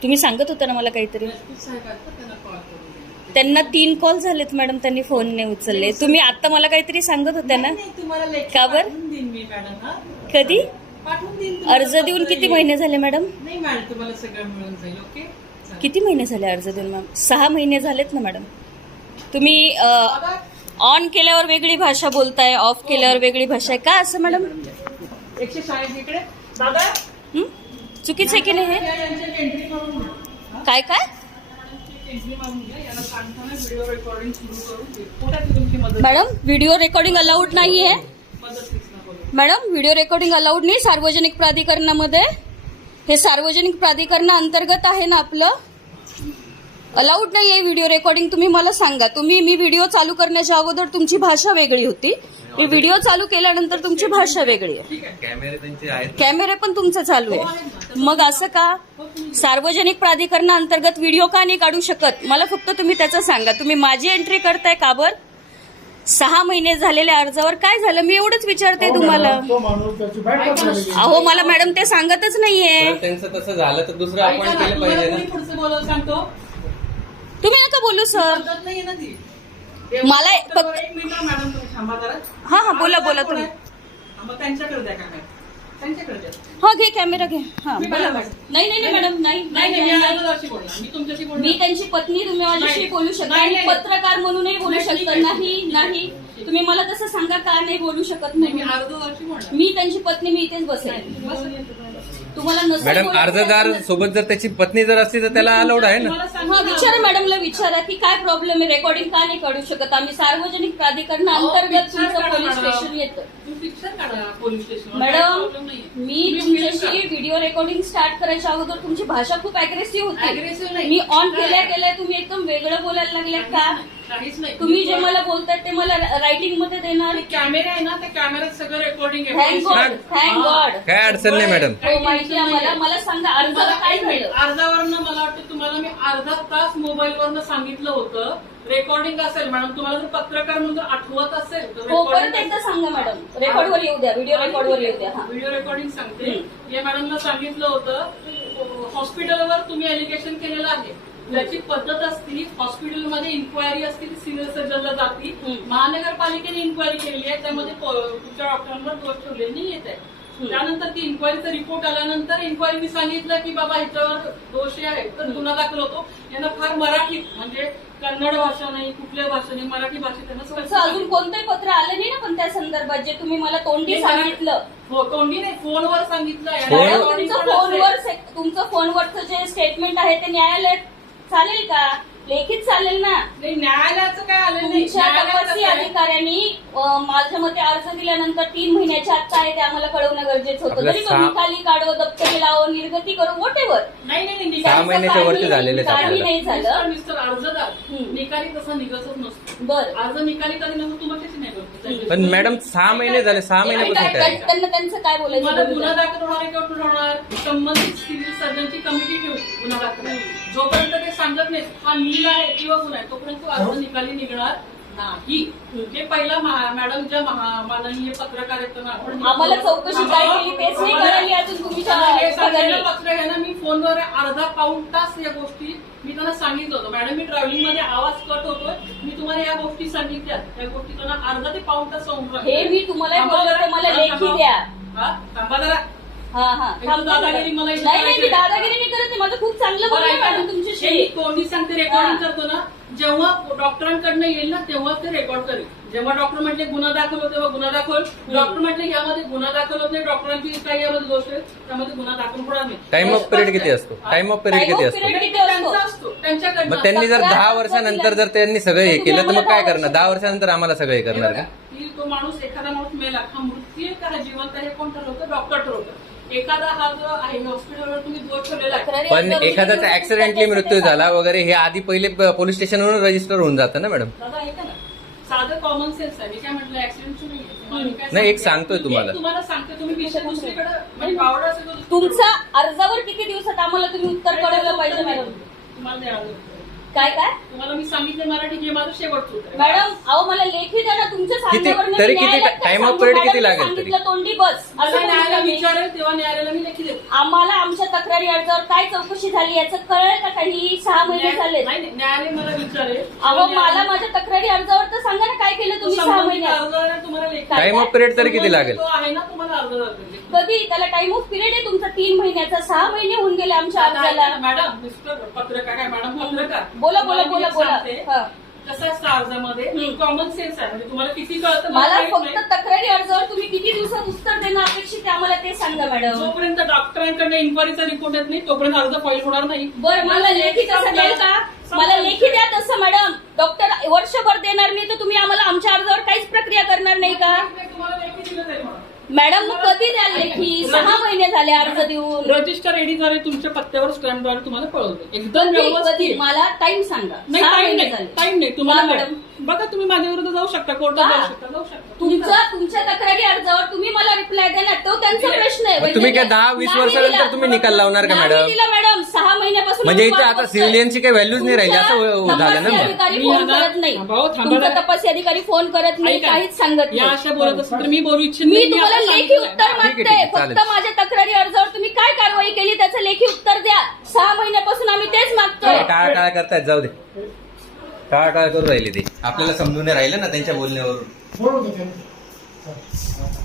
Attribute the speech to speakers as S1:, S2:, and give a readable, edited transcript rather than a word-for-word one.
S1: तुम्ही सांगत होता ना मला काहीतरी. त्यांना 3 कॉल झालेत मॅडम, त्यांनी फोन नाही उचलले. तुम्ही आता मला काहीतरी सांगत होत्या ना. का बर? कधी अर्ज देऊन किती महिने झाले मॅडम?
S2: नाही मॅडम, तुम्हाला सगळं मिळून जाईल. ओके,
S1: किती महिने झाले अर्ज देऊन मॅम? 6 महिने झालेत ना मॅडम. तुम्ही ऑन केल्यावर वेगळी भाषा बोलताय, ऑफ केल्यावर वेगळी भाषा आहे का असं मॅडम?
S2: 140 इकडे दादा.
S1: चुकीचं आहे की नाही हे?
S2: एंट्री मारून
S1: काय काय
S2: एंट्री मारून घ्या. याला सांगताना व्हिडिओ रेकॉर्डिंग सुरू करून पोटाची तुमची मदत
S1: मॅडम? व्हिडिओ रेकॉर्डिंग अलाउड नाही आहे मॅडम. व्हिडिओ रेकॉर्डिंग अलाउड नाही सार्वजनिक प्राधिकरणामध्ये. हे सार्वजनिक प्राधिकरणाअंतर्गत आहे ना आपलं. अलाउड नाही आहे व्हिडिओ रेकॉर्डिंग. तुम्ही मला सांगा. मी व्हिडिओ चालू करण्याच्या अगोदर तुमची भाषा वेगळी होती, मी व्हिडिओ चालू केल्यानंतर तुमची भाषा वेगळी आहे. कॅमेरे पण तुमचं चालू आहे. मग असं का? सार्वजनिक प्राधिकरणाअंतर्गत व्हिडिओ का नाही काढू शकत? मला फक्त तुम्ही त्याचं सांगा. तुम्ही माझी एंट्री करताय का बर? 6 महिने झालेल्या अर्जावर काय झालं मी एवढंच विचारते तुम्हाला. अहो मला मॅडम ते सांगतच नाहीये.
S3: त्यांचं तसं झालं तर दुसरं आपण केलं पाहिजे ना.
S2: पुढचं बोलायला सांगतो.
S1: तुम्ही नका बोलू सर.
S2: नाही ना ती.
S1: मला फक्त
S2: 1 मिनिट मॅडम, तुम्ही थांबा जरा.
S1: हा बोला तुम्ही.
S2: मग त्यांच्याकडे द्या का? त्यांच्याकडे द्या.
S1: हा घे कॅमेरा घे. हा
S2: मी
S1: बोला.
S2: मॅडम.
S1: नाही मॅडम नाही.
S2: मी तुमच्याशी बोलणार.
S1: मी त्यांची पत्नी. तुम्ही माझ्याशी बोलू शकता.
S2: नाही.
S1: आणि पत्रकार म्हणूनही बोलू शकता. नाही तुम्ही मला तसं सांगा का नाही बोलू शकत
S2: मी
S1: नाही.
S2: अर्धवर्षी बोलणार.
S1: मी त्यांची पत्नी. मी इथेच बसेल. तुम्हाला नसेल
S3: मॅडम
S1: बोलायचं
S3: अर्जदार
S1: तर-
S3: सोबत जर त्याची पत्नी जर असली तर त्याला अलाउड आहे ना.
S1: हा विचारा मॅडमला विचारा की काय प्रॉब्लेम आहे. रेकॉर्डिंग का नाही काढू शकत? आम्ही सार्वजनिक प्राधिकरणाअंतर्गत तुमचं पोलीस स्टेशन येतं.
S2: पोलीस स्टेशन
S1: मॅडम मी तुमच्याशी व्हिडिओ रेकॉर्डिंग स्टार्ट करायच्या अगोदर तुमची भाषा खूप अग्रेसिव्ह
S2: Aggressive
S1: होती.
S2: नाही.
S1: मी ऑन केल्या तुम्ही एकदम वेगळं बोलायला लागले का?
S2: काहीच नाही.
S1: तुम्ही जे मला बोलताय ते मला रायटिंग मध्ये देणार.
S2: कॅमेरा आहे ना, त्या कॅमेऱ्यात सगळं रेकॉर्डिंग
S1: थँक गॉड.
S3: काय अडचण नाही मॅडम.
S1: हो माहिती आहे मला सांगा अर्जाला काय झालं?
S2: अर्जावरनं मला वाटतं तुम्हाला मी अर्धा तास मोबाईलवरनं सांगितलं होतं. रेकॉर्डिंग असेल मॅडम, तुम्हाला जर पत्रकार म्हणून जर आठवत असेल तर
S1: हो परत एकदा सांगा मॅडम. रेकॉर्डवर येऊ द्या. व्हिडिओ रेकॉर्डवर येऊ द्या. हा
S2: व्हिडिओ रेकॉर्डिंग सांगते. हे मॅडमला सांगितलं होतं हॉस्पिटलवर तुम्ही एलिगेशन केलेलं आहे. त्याची पद्धत असती हॉस्पिटलमध्ये इन्क्वायरी असती ती सिव्हिल सर्जनला जाती. महानगरपालिकेने इन्क्वायरी केली आहे, त्यामध्ये तुमच्या डॉक्टरांवर दोष ठेवले नाही येत आहे. त्यानंतर ती इन्क्वायरीचा रिपोर्ट आल्यानंतर इन्क्वायरीने सांगितलं की बाबा ह्याच्यावर दोष आहे तर गुन्हा दाखल होतो. यांना फार मराठी म्हणजे कन्नड भाषा नाही, कुठल्या भाषा नाही, मराठी भाषेत त्यांना
S1: अजून कोणतंही पत्र आलं नाही ना पण त्या संदर्भात जे तुम्ही मला तोंडी सांगितलं.
S2: हो तोंडी नाही, फोनवर सांगितलं.
S1: तुमचं फोनवरचं जे स्टेटमेंट आहे ते न्यायालयात चालेल का? लेखित चालेल ना?
S2: न्यायालयाचं काय आलं नाही.
S1: तुमच्या तपासी अधिकाऱ्यांनी माझ्या मते अर्ज दिल्यानंतर 3 महिन्याच्या आत काय ते आम्हाला कळवणं गरजेचं होतं.
S3: आपलं
S1: जरी तो निकाली काढो, दप्तरी लावो, निर्गती करू, वॉटेवर.
S2: नाही
S3: 6 महिन्याच्या वरती झालेले आहेत
S1: काही
S3: आपल्याला.
S1: नाही झालं.
S2: मिस्टर अर्जदार निकाली तसा निघतच नसतो.
S1: बरं
S2: अर्ज निकाली कधी नसतो. तुम्हाला त्याची नाही करतो.
S3: पण मॅडम 6 महिने झाले. 6 महिन्यापासून काय
S1: त्यांना त्यांचं काय
S2: तुम्हाला
S1: बोलायचं?
S2: गुन्हा दाखल होणार आहे किंवा कुठं होणार संबंधित सिव्हिल सर्जनची कमिटी ठेवू गुन्हा दाखल. जोपर्यंत ते सांगत नाही हा नील आहे किंवा गुन्हा आहे तोपर्यंत तो अर्ज निकाली निघणार नाही. हे पहिला मॅडम ज्या माननीय पत्रकार आहेत त्यांना आपण
S1: आम्हाला चौकशी काय केली तेच नाही कळाली अजून तुमच्या
S2: पत्र आहे ना. मी फोनवर अर्धा पाऊण तास या गोष्टी मी त्यांना सांगितलं होतं. मॅडम मी ट्रॅव्हलिंग मध्ये आवाज कट होतोय. मी तुम्हाला या गोष्टी सांगितल्या. त्या गोष्टी त्यांना अर्धा ते पाऊण तास सांगून
S1: हे मी तुम्हाला बोललं तर मला लेखी द्या.
S2: थांबा जरा.
S1: दादागिरी नाही मी दादागिरी नाही करत. माझं खूप चांगलं बोलणं मॅडम तुमच्याशी.
S2: तोंडी सांगते रेकॉर्डिंग करतो ना, जेव्हा डॉक्टरांकडनं येईल ना तेव्हा ते रेकॉर्ड करेल. जेव्हा डॉक्टर म्हटले गुन्हा दाखल होतो तेव्हा गुन्हा दाखल. डॉक्टर म्हटले यामध्ये गुन्हा दाखल होत नाही, डॉक्टरांची काही यामध्ये दोष आहे त्यामध्ये गुन्हा दाखल होणार नाही.
S3: टाइम ऑफ पिरियड किती असतो? टाइम ऑफ पिरियड किती असतो?
S2: त्यांचा असतो त्यांच्याकडनं.
S3: मग त्यांनी जर 10 वर्षानंतर जर त्यांनी सगळं हे केलं तर मग काय करणार? 10 वर्षानंतर आम्हाला सगळं हे करणार का?
S2: की तो माणूस एखादा माणूस मेला हा मृत्यू आहे का हा जिवंत आहे कोण ठरवतं? डॉक्टर ठरवतं. एखादा हा जो आहे हॉस्पिटलवर तुम्ही दोष ठेवलेला आहे
S3: पण एखाद्याचा ऍक्सिडेंटली मृत्यू झाला वगैरे हे आधी पहिले पोलीस स्टेशनवरून रजिस्टर होऊन जातं ना मॅडम.
S2: दादा ऐका ना, साधं कॉमन सेन्स आहे. मी काय म्हटलं ऍक्सिडेंटचं
S3: नाही एक सांगतोय तुम्हाला.
S2: तुम्हाला सांगते तुम्ही विषय दुसरीकडे म्हणजे पावडा असेल तर
S1: तुमचा अर्जावर किती दिवसात आम्हाला तुम्ही उत्तर कळवलं पाहिजे मॅडम.
S2: तुम्हाला द्यावं.
S1: काय काय
S2: तुम्हाला मी सांगितलं मराठी जे माझं शेवटचं उत्तर आहे.
S1: मॅडम अहो मला लेखी द्या ना तुमच्या सांगण्यावर मी
S3: तरी किती
S1: न्यायालयात काय
S3: time of
S1: सांगू?
S3: period
S1: मॅडम,
S3: किती लागेल तरी?
S1: सांगितलं तोंडी बस असं
S2: मला
S1: बोलू
S2: न्यायालय
S1: का मी?
S2: विचारेल तेव्हा न्यायालयाला मी लेखी देतो.
S1: आम्हाला आमच्या तक्रारी अर्जावर काय चौकशी झाली याचं कळेल का काही 6 महिने झाले
S2: नाही नाही, न्यायालय मला विचारेल
S1: अहो मला माझ्या तक्रारी अर्जावर तर सांगा ना काय केलं तुम्ही 6
S2: संबंधित
S1: महिन्यात
S2: अर्जदाराला तुम्हाला लेखी
S1: काय?
S3: टाइम ऑफ पिरियड तरी किती लागेल?
S2: तो आहे ना तुम्हाला अर्जदार देईल.
S1: कधी त्याला टाइम ऑफ पिरियड आहे तुमचा 3 महिन्याचा 6 महिने होऊन गेले आमच्या अर्जाला
S2: मॅडम मिस्टर पत्रकार काय मॅडम पत्रकार
S1: बोला बोला बोला बोला हा.
S2: कसं असतं अर्जामध्ये कॉमन सेन्स आहे म्हणजे तुम्हाला किती कळतं
S1: मला
S2: माहित
S1: फक्त
S2: नाही.
S1: तक्रारी अर्जावर तुम्ही किती दिवसात उत्तर देणं अपेक्षित आहे आम्हाला ते सांगा मॅडम
S2: जोपर्यंत डॉक्टरांकडे इन्क्वायरीचा रिपोर्ट येत नाही तोपर्यंत अर्ज फाईल होणार नाही.
S1: बरं मला लेखी तसं द्याल का मला लेखी द्या तसं मॅडम डॉक्टर वर्षभर देणार नाही तर तुम्ही आम्हाला आमच्या अर्जावर काहीच प्रक्रिया करणार नाही का
S2: तुम्हाला लेखी दिलं जाईल म्हणून.
S1: मॅडम मग कधी द्याल लेखी 6 महिने झाले अर्ज देऊन
S2: रजिस्टर एडीद्वारे तुमच्या पत्त्यावर स्टॅम्पद्वारे तुम्हाला कळवते एकदम
S1: कधी
S2: व्यवस्थित.
S1: मला टाइम सांगा
S2: नाही
S1: 6
S2: टाइम
S1: महिने
S2: नाही
S1: झाले
S2: टाइम नाही तुम्हाला
S1: का, मॅडम?
S2: बघा तुम्ही माझ्या विरुद्ध जाऊ शकता कोर्टात
S1: का?
S2: जाऊ शकता तुम्ही करा.
S1: तुमच्या तक्रारी अर्जावर तुम्ही मला रिप्लाय देणार तो त्यांचा प्रश्न आहे
S3: मग तुम्ही काय 10-20
S1: नाही
S3: वर्षानंतर
S1: दिला.
S3: तुम्ही निकाल लावणार का
S1: नाही
S3: मॅडम?
S1: दिला मॅडम 6 महिन्यापासून
S3: म्हणजे
S1: मी
S3: इथे
S1: वाट
S3: आता
S1: बघतोय.
S3: सिव्हिलियनची काही व्हॅल्यूच नाही राहिली असं
S1: तुमच्या
S3: झालं ना
S1: तपासी
S3: मग
S1: अधिकारी
S2: मी
S1: फोन
S2: आता-
S1: करत नाही
S2: भाऊ, थांबा
S1: तुमचा
S2: जरा.
S1: तपासी अधिकारी फोन करत नाही
S2: ऐका.
S1: काहीच सांगत
S2: या
S1: नाही
S2: अशा बोलत असेल तर मी बोलू इच्छित
S1: मी
S2: नाही.
S1: तुम्हाला
S2: आता
S1: लेखी
S2: सांगितलंय.
S1: उत्तर
S3: ठीक आहे,
S1: मागते
S3: ठीक आहे,
S1: फक्त
S3: चालेल.
S1: माझ्या तक्रारी अर्जावर तुम्ही काय कारवाई केली त्याचं लेखी उत्तर द्या 6 महिन्यापासून आम्ही तेच मागतोय
S3: टाळाटाळ करतायत जाऊ दे टाळाटाळ करू राहिले ते आपल्याला समजून नाही राहिलं ना त्यांच्या बोलण्यावरून
S4: बोलू दे त्यांनी.